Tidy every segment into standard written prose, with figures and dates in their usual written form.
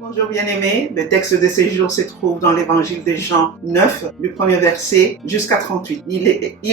Bonjour bien-aimés, le texte de ce jour se trouve dans l'évangile de Jean 9, du premier verset jusqu'à 38. Il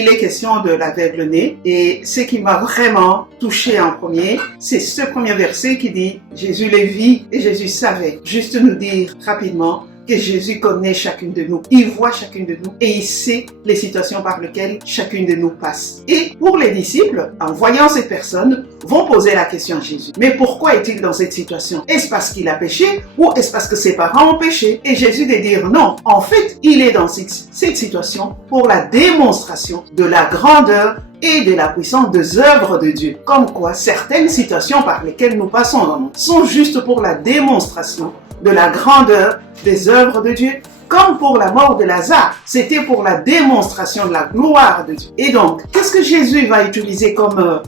est question de l'aveugle-né et ce qui m'a vraiment touché en premier, c'est ce premier verset qui dit « Jésus les vit et Jésus savait ». Juste nous dire rapidement que Jésus connaît chacune de nous, il voit chacune de nous et il sait les situations par lesquelles chacune de nous passe. Et pour les disciples, en voyant cette personne, vont poser la question à Jésus. Mais pourquoi est-il dans cette situation? Est-ce parce qu'il a péché ou est-ce parce que ses parents ont péché? Et Jésus de dire non. En fait, il est dans cette situation pour la démonstration de la grandeur et de la puissance des œuvres de Dieu. Comme quoi, certaines situations par lesquelles nous passons dans le monde sont juste pour la démonstration de la grandeur des œuvres de Dieu. Comme pour la mort de Lazare, c'était pour la démonstration de la gloire de Dieu. Et donc, qu'est-ce que Jésus va utiliser comme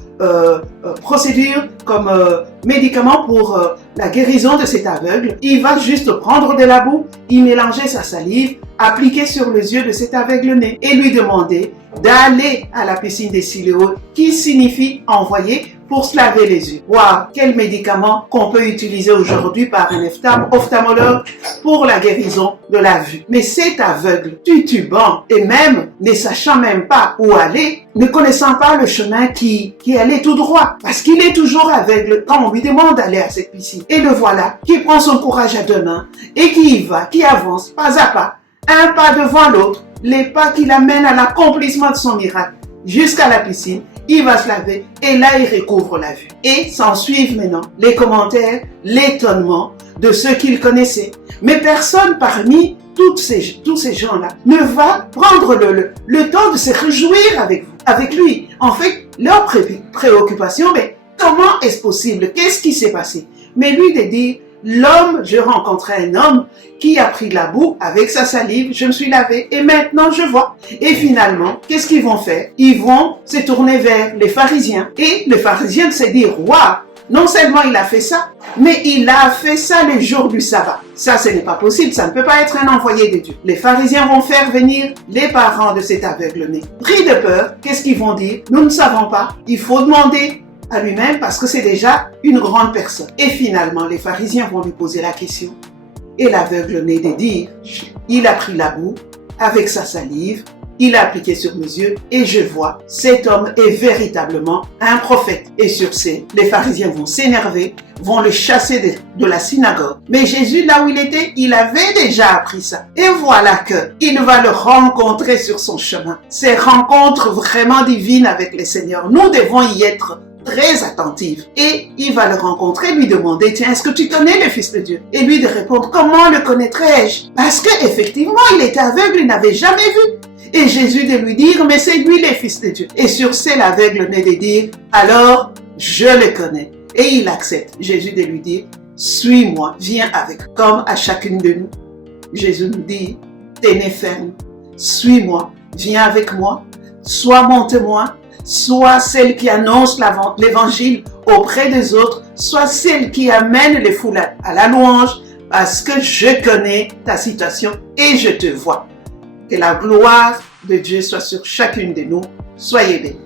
procédure, comme médicament pour la guérison de cet aveugle? Il va juste prendre de la boue, y mélanger sa salive, appliquer sur les yeux de cet aveugle-né et lui demander d'aller à la piscine des Siloé, qui signifie envoyer pour se laver les yeux. Waouh, quel médicament qu'on peut utiliser aujourd'hui par un ophtalmologue pour la guérison de la vue. Mais cet aveugle, titubant et même ne sachant même pas où aller, ne connaissant pas le chemin qui allait tout droit, parce qu'il est toujours aveugle quand on lui demande d'aller à cette piscine. Et le voilà qui prend son courage à deux mains et qui y va, qui avance pas à pas, un pas devant l'autre, les pas qui l'amènent à l'accomplissement de son miracle jusqu'à la piscine. Il va se laver et là il recouvre la vue. Et s'en suivent maintenant les commentaires, l'étonnement de ceux qu'il connaissait. Mais personne parmi tous ces gens-là ne va prendre le temps de se réjouir avec lui. En fait, leur préoccupation, mais comment est-ce possible? Qu'est-ce qui s'est passé? Mais lui de dire, je rencontrais un homme qui a pris de la boue avec sa salive, je me suis lavé et maintenant je vois. Et finalement, qu'est-ce qu'ils vont faire? Ils vont se tourner vers les pharisiens et les pharisiens se dire, waouh, non seulement il a fait ça, mais il a fait ça le jour du sabbat. Ça, ce n'est pas possible, ça ne peut pas être un envoyé de Dieu. Les pharisiens vont faire venir les parents de cet aveugle-né. Pris de peur, qu'est-ce qu'ils vont dire? Nous ne savons pas, il faut demander à lui-même parce que c'est déjà une grande personne. Et finalement, les pharisiens vont lui poser la question. Et l'aveugle-né de dire, il a pris la boue avec sa salive, il a appliqué sur mes yeux et je vois, cet homme est véritablement un prophète. Et sur ce, les pharisiens vont s'énerver, vont le chasser de la synagogue. Mais Jésus, là où il était, il avait déjà appris ça. Et voilà qu'il va le rencontrer sur son chemin. Ces rencontres vraiment divines avec le Seigneur, nous devons y être très attentive. Et il va le rencontrer, lui demander, tiens, est-ce que tu connais le Fils de Dieu? Et lui de répondre, comment le connaîtrais-je? Parce qu'effectivement, il était aveugle, il n'avait jamais vu. Et Jésus de lui dire, mais c'est lui le Fils de Dieu. Et sur ce, l'aveugle naît de dire, alors, je le connais. Et il accepte. Jésus de lui dire, suis-moi, viens avec. Comme à chacune de nous, Jésus nous dit, tenez ferme, suis-moi, viens avec moi, sois mon témoin, soit celle qui annonce l'évangile auprès des autres, soit celle qui amène les foules à la louange, parce que je connais ta situation et je te vois. Que la gloire de Dieu soit sur chacune de nous. Soyez bénis.